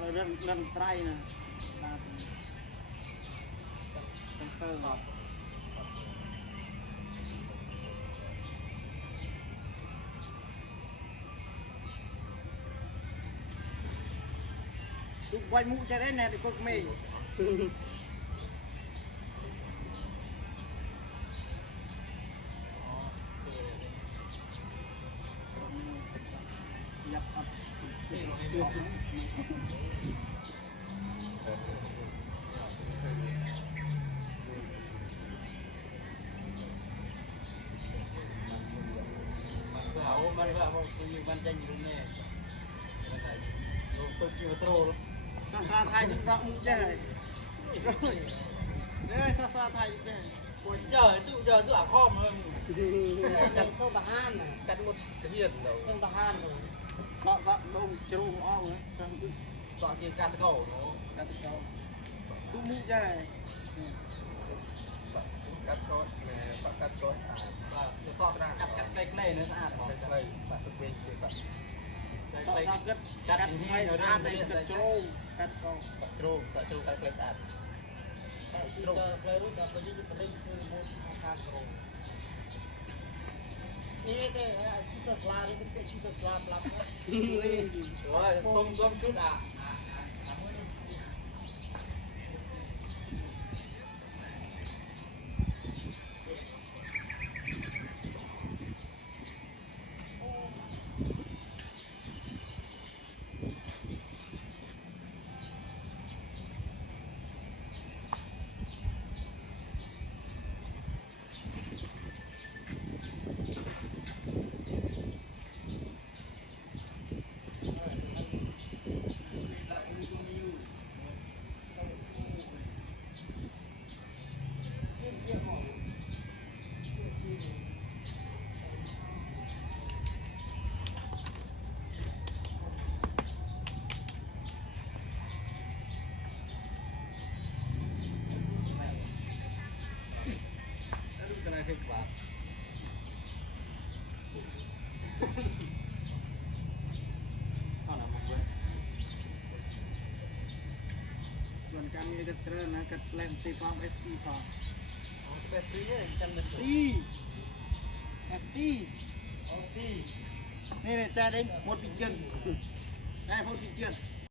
เรื่องไตรนะต้องเซอร์ลูกบอลมุจะได้แน่ดิก็ไม่ยับอัพมันว่ามันจะอยู่เนี่ยตัวคิวโตภาษาไทยนี่ฟังใจเนี่ยภาษาไทยเนี่ยคนเจอตู้อ่ะข้อมันจัดต้องทหารนะจัดหมดกระเทียมเราต้องทหารเลยก็ลงจรูอ้อมเลยต่อเกี่ยวกับการตะโกนเนาะการตะโกนตู้มุ้งใจกัดก้อนกัดก้อนจะฟอกได้กัดใกล้ๆเนื้อสะอาดหอมใกล้ๆแบบเป็นแบบกัดให้เราได้กัดโจมกัดก้อนกัดโจมกัดใกล้ๆสะอาดโจมเคยรู้จักคนที่จะเล่นคือมุดอาคารโจมนี่แค่ที่ตะลาที่เป็นที่ตะลาปลับนะต้มชุดอ่ะส่วนการมีกระเตอร์นะกระแลนตีฟองเอฟตีฟองเอฟตีจังเลยเอฟตีนี่เนี่ยใจได้หมดปีเจือนได้หมดปีเจือน